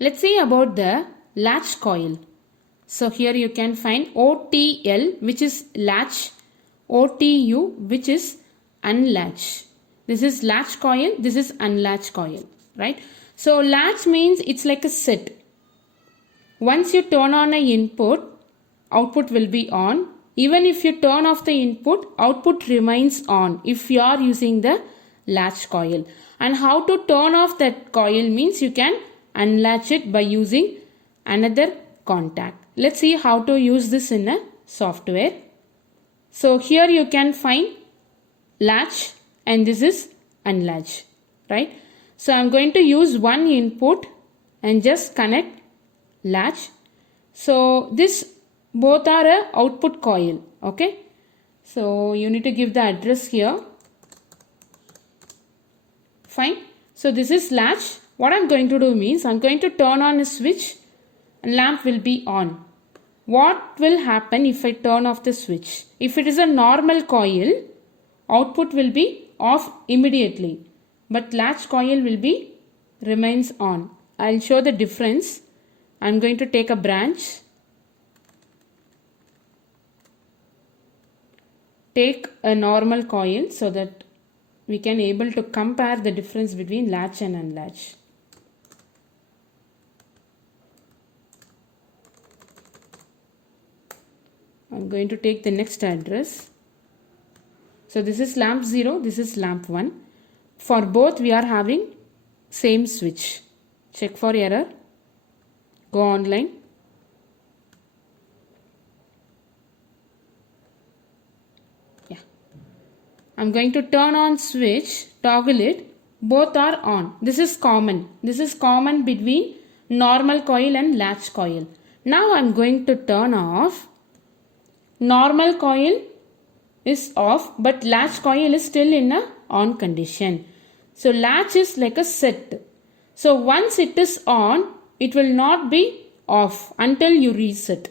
Let's see about the latch coil. So here you can find OTL, which is latch, OTU, which is unlatch. This is latch coil, this is unlatch coil, right? So latch means it's like a set. Once you turn on an input, output will be on. Even if you turn off the input, output remains on if you are using the latch coil. And how to turn off that coil means you can unlatch it by using another contact. Let's see how to use this in a software. So here you can find latch and this is unlatch, right? So I'm going to use one input and just connect latch. So this both are a output coil, okay? So you need to give the address here. Fine. So this is latch. What I'm going to do means I'm going to turn on a switch and lamp will be on. What will happen if I turn off the switch? If it is a normal coil, output will be off immediately, but latch coil will be remains on. I'll show the difference. I'm going to take a branch, take a normal coil so that we can able to compare the difference between latch and unlatch. I'm going to take the next address. So this is lamp 0, this is lamp 1. For both we are having same switch. Check for error. Go online. Yeah. I'm going to turn on switch, toggle it. Both are on. This is common. This is common between normal coil and latch coil. Now I'm going to turn off. Normal coil is off, but latch coil is still in a on condition. So latch is like a set. So once it is on, it will not be off until you reset.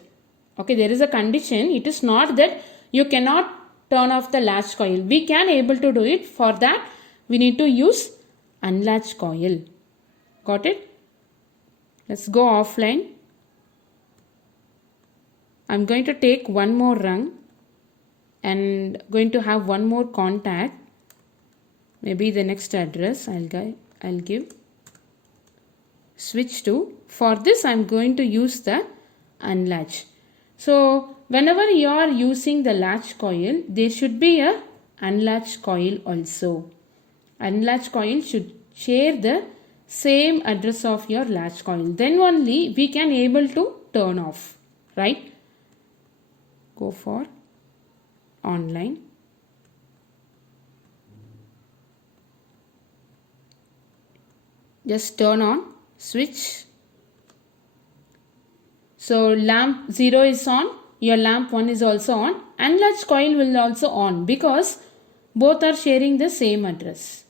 Okay, there is a condition. It is not that you cannot turn off the latch coil. We can able to do it. For that, we need to use unlatch coil. Got it? Let's go offline. I'm going to take one more rung and going to have one more contact. Maybe the next address I'll give. Switch to. For this I'm going to use the unlatch. So whenever you are using the latch coil, there should be a unlatch coil also. Unlatch coil should share the same address of your latch coil. Then only we can able to turn off, right? Go for online. Just turn on switch. So lamp 0 is on, your lamp 1 is also on, and latch coil will also on because both are sharing the same address.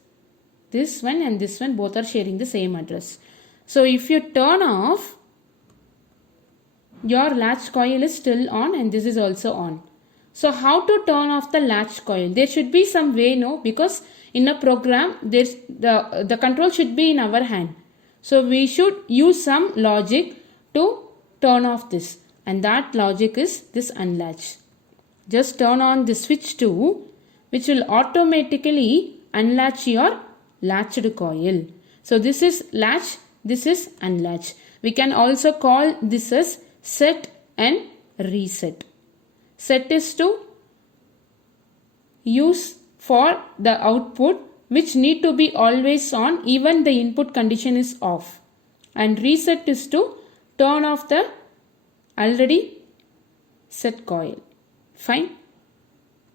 This one and this one both are sharing the same address. So if you turn off, your latch coil is still on and this is also on. So how to turn off the latch coil? There should be some way, no? Because in a program, there's the control should be in our hand. So we should use some logic to turn off this. And that logic is this unlatch. Just turn on the switch 2, which will automatically unlatch your latched coil. So this is latch, this is unlatch. We can also call this as set and reset. Set is to use for the output which need to be always on even the input condition is off. And reset is to turn off the already set coil. Fine.